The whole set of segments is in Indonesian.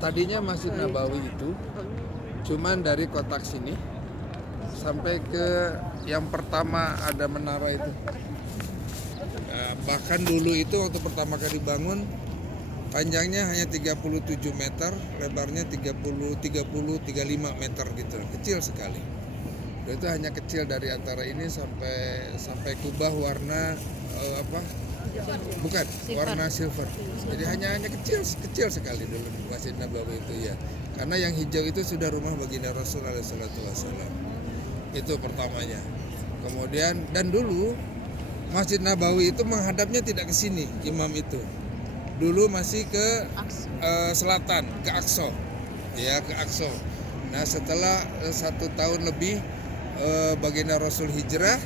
Tadinya Masjid Nabawi itu cuman dari kotak sini sampai ke yang pertama ada menara itu. Nah, bahkan dulu itu waktu pertama kali dibangun panjangnya hanya 37 meter, lebarnya 35 meter gitu, kecil sekali. Itu hanya kecil dari antara ini sampai kubah warna bukan warna silver. Jadi hanya kecil sekali dulu Masjid Nabawi itu ya. Karena yang hijau itu sudah rumah baginda Rasul SAW. Itu pertamanya. Kemudian dan dulu Masjid Nabawi itu menghadapnya tidak ke sini imam itu. Dulu masih ke selatan, ke Aqsa. Ya, ke Aqsa. Nah, setelah 1 tahun lebih baginda Rasul hijrah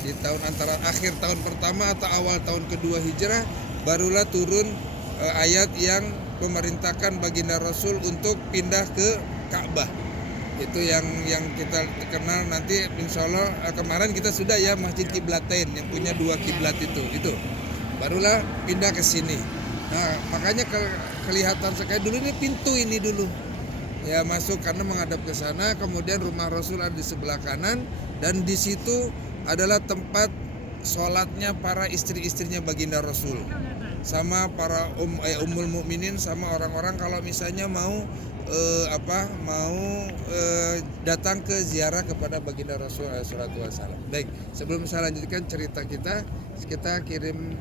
di tahun antara akhir tahun pertama atau awal tahun kedua hijrah, barulah turun ayat yang memerintahkan baginda Rasul untuk pindah ke Ka'bah. Itu yang kita kenal nanti insya Allah. Kemarin kita sudah ya Masjid Kiblatain yang punya 2 kiblat itu barulah pindah ke sini. Nah, makanya kelihatan sekali dulu ini pintu ini dulu ya masuk karena menghadap ke sana. Kemudian rumah Rasul ada di sebelah kanan dan di situ adalah tempat sholatnya para istri-istrinya baginda Rasul sama para ummul mukminin, sama orang-orang kalau misalnya mau datang ke ziarah kepada baginda Rasul SAW. Baik, sebelum saya lanjutkan cerita kita kirim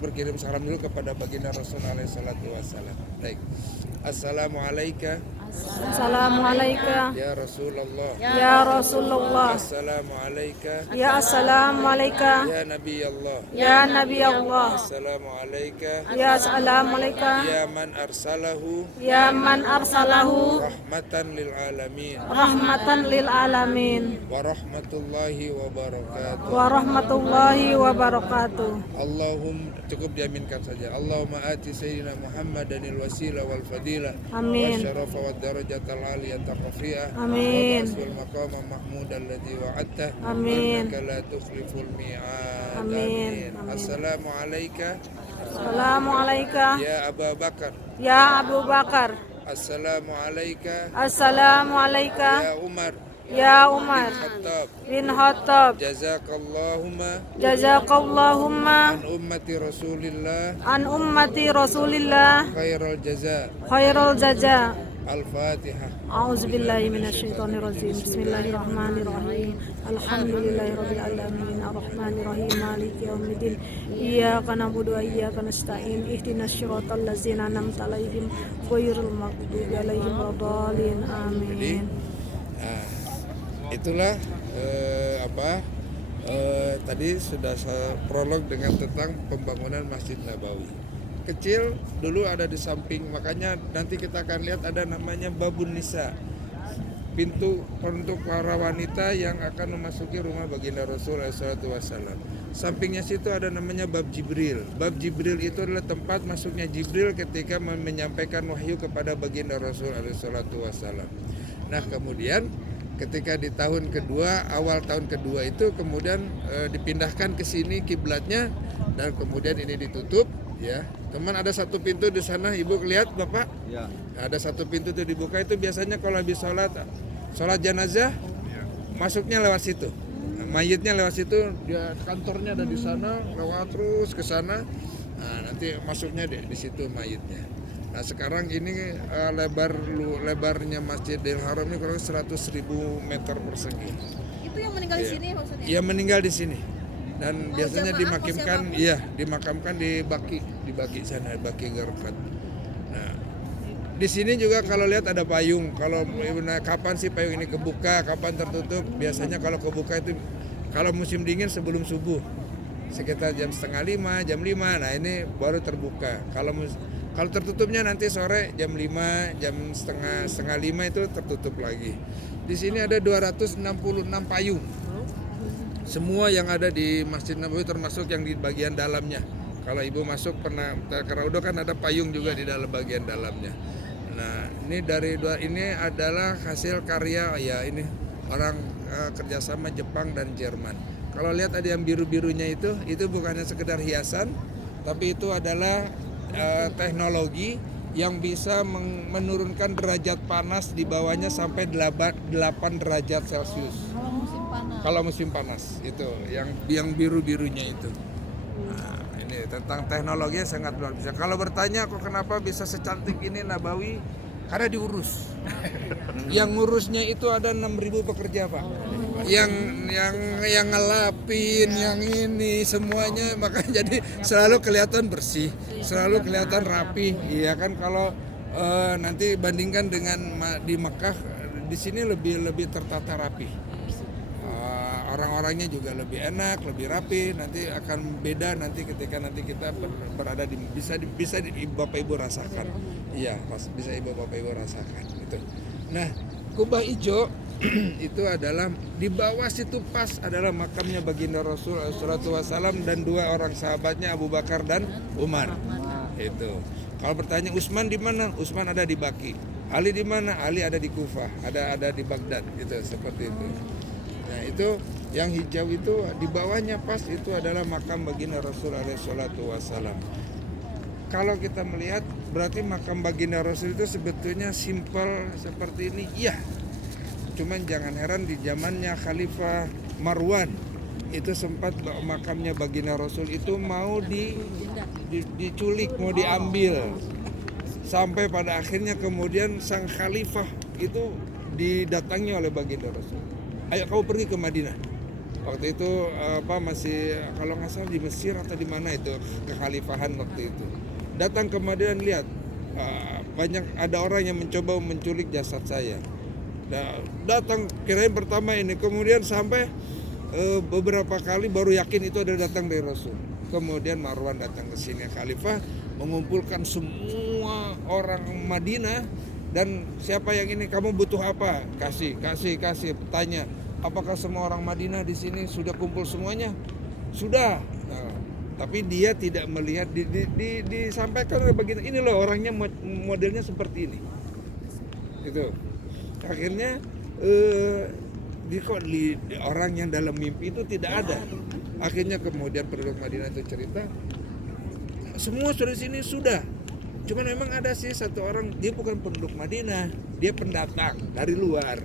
berkirim salam dulu kepada baginda Rasul SAW. Baik. Assalamualaikum. Assalamualaikum. Ya Rasulullah. Ya Rasulullah. Assalamualaikum. Ya Assalamualaikum. Ya Nabi Allah. Ya Nabi Allah. Assalamualaikum. Ya Assalamualaikum. Ya man arsalahu Ya man arsalahu rahmatan lil alamin rahmatan lil alamin wa rahmatullahi wa barakatuh. wa rahmatullahi wa barakatuh. Allahumma, cukup diaminkan saja. Allahumma ati sayyidina Muhammadanil wasilah wal fadilah Amin. wa syarafa wad darajatal aliyata rafi'ah. Amin. Wa basul maqama mahmud alladhi wa'adta. Amin. Innaka la tukhliful mi'ad. Amin. Assalamu alayka Assalamualaikum. ya Abu Bakar. Ya Abu Bakar. Assalamu alayka Assalamualaikum. ya Umar Ya Umar Khattab. bin Khattab. Jazakallahumma Jazakallahumma an ummati Rasulillah an ummati Rasulillah khairal jaza. khairul jaza. Al-Fatihah. A'udzubillahi minasyaitonirrajim. Bismillahirrahmanirrahim. Alhamdulillahirabbil alamin. Arrahmanirrahim. Maliki yaumiddin. Iyyaka na'budu wa iyyaka nasta'in. Ihdinas siratal ladzina an'amta 'alaihim ghairil maghdubi 'alaihim waladdallin. Amin. Nah, itulah tadi sudah saya prolog dengan tentang pembangunan Masjid Nabawi. Kecil dulu ada di samping, makanya nanti kita akan lihat ada namanya Babun Nisa, pintu untuk para wanita yang akan memasuki rumah baginda Rasul SAW. Sampingnya situ ada namanya Bab Jibril. Bab Jibril itu adalah tempat masuknya Jibril ketika menyampaikan wahyu kepada baginda Rasul SAW. Nah, kemudian ketika di tahun kedua, awal tahun kedua itu kemudian dipindahkan ke sini kiblatnya dan kemudian ini ditutup ya. Teman, ada satu pintu di sana, Ibu lihat Bapak? Ya. Ada satu pintu itu dibuka, itu biasanya kalau habis sholat jenazah masuknya lewat situ. Nah, mayitnya lewat situ, dia kantornya ada di sana, lewat terus ke sana. Nah, nanti masuknya di situ mayitnya. Nah, sekarang ini lebarnya Masjidil Haram ini kurang 100.000 meter persegi. Itu yang meninggal di sini maksudnya? Iya, meninggal di sini. Dan biasanya dimakamkan di Baki sana, Baki Garkat. Nah, di sini juga kalau lihat ada payung. Kalau kapan sih payung ini kebuka, kapan tertutup? Biasanya kalau kebuka itu kalau musim dingin sebelum subuh, sekitar jam 4:30, jam 5. Nah, ini baru terbuka. Kalau tertutupnya nanti sore jam 5, jam setengah 5 itu tertutup lagi. Di sini ada 266 payung. Semua yang ada di Masjid Nabawi termasuk yang di bagian dalamnya. Kalau Ibu masuk pernah ke Raudah kan ada payung juga di dalam bagian dalamnya. Nah, ini adalah hasil karya ya ini orang kerjasama Jepang dan Jerman. Kalau lihat ada yang biru-birunya itu bukannya sekedar hiasan, tapi itu adalah teknologi yang bisa menurunkan derajat panas di bawahnya sampai 8 derajat Celcius. Kalau musim panas. Kalau musim panas itu yang biru-birunya itu. Nah, ini tentang teknologinya sangat luar biasa. Kalau bertanya kok kenapa bisa secantik ini Nabawi? Karena diurus. Yang ngurusnya itu ada 6.000 pekerja, Pak. Yang ngelapin, yang ini semuanya, makanya jadi selalu kelihatan bersih, selalu kelihatan rapi. Iya kan, kalau nanti bandingkan dengan di Mekah, di sini lebih tertata rapi. Orang-orangnya juga lebih enak, lebih rapi. Nanti akan beda nanti ketika nanti kita berada di bisa Bapak Ibu rasakan. Iya, bisa Bapak Ibu rasakan itu. Nah, kubah hijau itu adalah di bawah situ pas adalah makamnya baginda Rasul SAW dan 2 orang sahabatnya Abu Bakar dan Umar. Itu. Kalau bertanya Utsman di mana? Utsman ada di Baqi. Ali di mana? Ali ada di Kufah, ada di Baghdad, gitu, seperti itu. Nah, itu yang hijau itu di bawahnya pas itu adalah makam baginda Rasul SAW. Kalau kita melihat berarti makam baginda Rasul itu sebetulnya simpel seperti ini, iya. Cuman jangan heran di zamannya Khalifah Marwan itu sempat makamnya baginda Rasul itu mau diculik, mau diambil. Sampai pada akhirnya kemudian sang khalifah itu didatangi oleh baginda Rasul. Ayo kau pergi ke Madinah. Waktu itu masih kalau nggak salah di Mesir atau di mana itu kekhalifahan waktu itu. Datang ke Madinah, lihat banyak ada orang yang mencoba menculik jasad saya. Datang kirain pertama ini, kemudian sampai beberapa kali baru yakin itu ada datang dari Rasul. Kemudian Marwan datang ke sini, khalifah mengumpulkan semua orang Madinah dan siapa yang ini kamu butuh apa? Kasih, tanya. Apakah semua orang Madinah di sini sudah kumpul semuanya? Sudah. Nah, tapi dia tidak melihat disampaikan oleh baginda ini loh orangnya modelnya seperti ini. Itu. Akhirnya orang yang dalam mimpi itu tidak ada. Akhirnya kemudian penduduk Madinah itu cerita, semua sudah di sini sudah. Cuman memang ada sih satu orang, dia bukan penduduk Madinah, dia pendatang dari luar.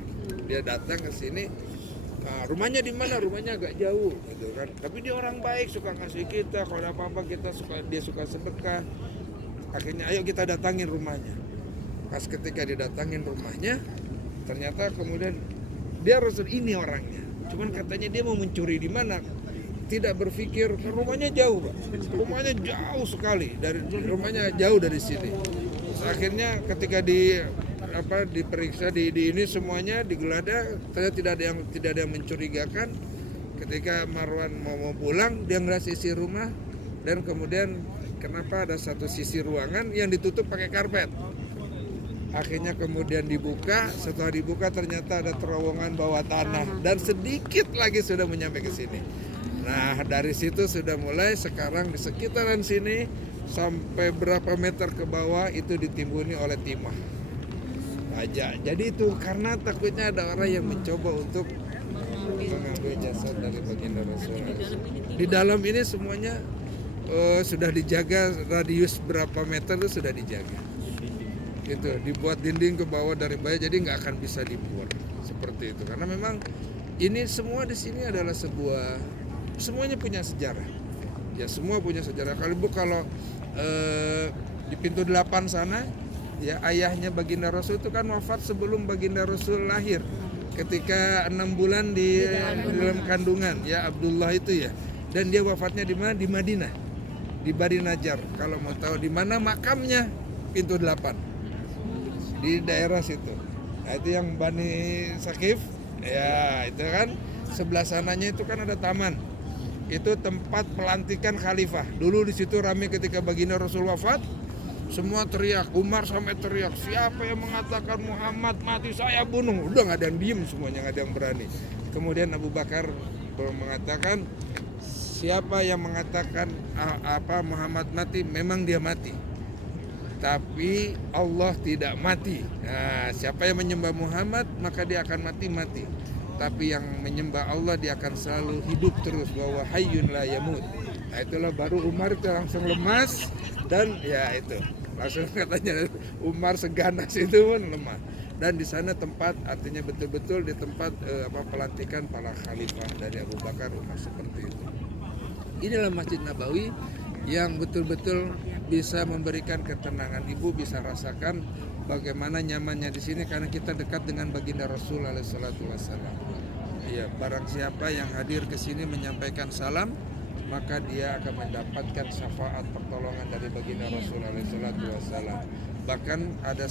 Dia datang ke sini. Nah, rumahnya di mana? Rumahnya agak jauh, gitu kan. Tapi dia orang baik, suka ngasih kita. Kalau ada apa-apa dia suka sedekah. Akhirnya ayo kita datangin rumahnya. Pas ketika didatangin rumahnya, ternyata kemudian dia Rasul ini orangnya. Cuman katanya dia mau mencuri di mana? Tidak berpikir, rumahnya jauh, Pak. Rumahnya jauh sekali rumahnya jauh dari sini. Terus akhirnya ketika diperiksa di ini semuanya digeledah, ternyata tidak ada yang mencurigakan. Ketika Marwan mau pulang, dia ngeliat sisi rumah dan kemudian kenapa ada satu sisi ruangan yang ditutup pakai karpet. Akhirnya kemudian dibuka, setelah dibuka ternyata ada terowongan bawah tanah dan sedikit lagi sudah menyampai ke sini. Nah, dari situ sudah mulai sekarang di sekitaran sini sampai berapa meter ke bawah itu ditimbuni oleh timah. Aja. Jadi itu karena takutnya ada orang yang mencoba untuk mengambil jasad dari baginda Rasul. Di dalam ini semuanya sudah dijaga, radius berapa meter itu sudah dijaga. Gitu, dibuat dinding ke bawah dari bawah jadi nggak akan bisa dibuat seperti itu. Karena memang ini semua di sini adalah semuanya punya sejarah. Ya semua punya sejarah. Kalau di pintu 8 sana ya ayahnya baginda Rasul itu kan wafat sebelum baginda Rasul lahir. Ketika 6 bulan di dalam kandungan ya Abdullah itu ya. Dan dia wafatnya di mana? Di Madinah. Di Bani Najjar. Kalau mau tahu di mana makamnya, pintu 8. Di daerah situ. Nah, itu yang Bani Sakif. Ya, itu kan sebelah sananya itu kan ada taman. Itu tempat pelantikan khalifah. Dulu di situ ramai ketika baginda Rasul wafat. Semua teriak, Umar sampai teriak, siapa yang mengatakan Muhammad mati saya bunuh. Udah nggak ada yang diem semuanya, nggak ada yang berani. Kemudian Abu Bakar mengatakan, siapa yang mengatakan Muhammad mati, memang dia mati. Tapi Allah tidak mati. Nah, siapa yang menyembah Muhammad maka dia akan mati. Tapi yang menyembah Allah dia akan selalu hidup terus, bahwa hayyun la yamut. Nah, itulah baru Umar itu langsung lemas dan ya itu langsung katanya Umar seganas itu pun lemah. Dan di sana tempat artinya betul-betul di tempat pelantikan para khalifah dari Abu Bakar, Umar, seperti itu. Inilah Masjid Nabawi yang betul-betul bisa memberikan ketenangan. Ibu bisa rasakan bagaimana nyamannya di sini karena kita dekat dengan baginda Rasul alaihi salatu wasallam. Ya, barang siapa yang hadir ke sini menyampaikan salam, maka dia akan mendapatkan syafaat pertolongan dari baginda Rasul alaihi salatu wasallam. Bahkan ada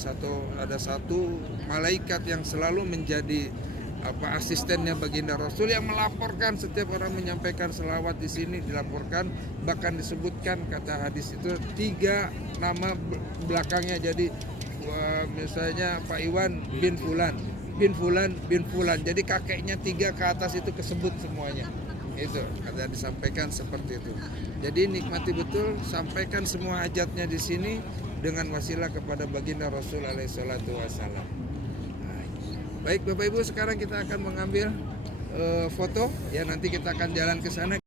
satu malaikat yang selalu menjadi asistennya baginda Rasul yang melaporkan setiap orang menyampaikan selawat di sini, dilaporkan, bahkan disebutkan kata hadis itu 3 nama belakangnya, jadi misalnya Pak Iwan bin Fulan, bin Fulan, bin Fulan, jadi kakeknya 3 ke atas itu kesebut semuanya. Itu kata disampaikan seperti itu. Jadi nikmati betul, sampaikan semua hajatnya di sini dengan wasilah kepada baginda Rasul alaihi salatu wasallam. Baik Bapak Ibu, sekarang kita akan mengambil foto ya, nanti kita akan jalan ke sana.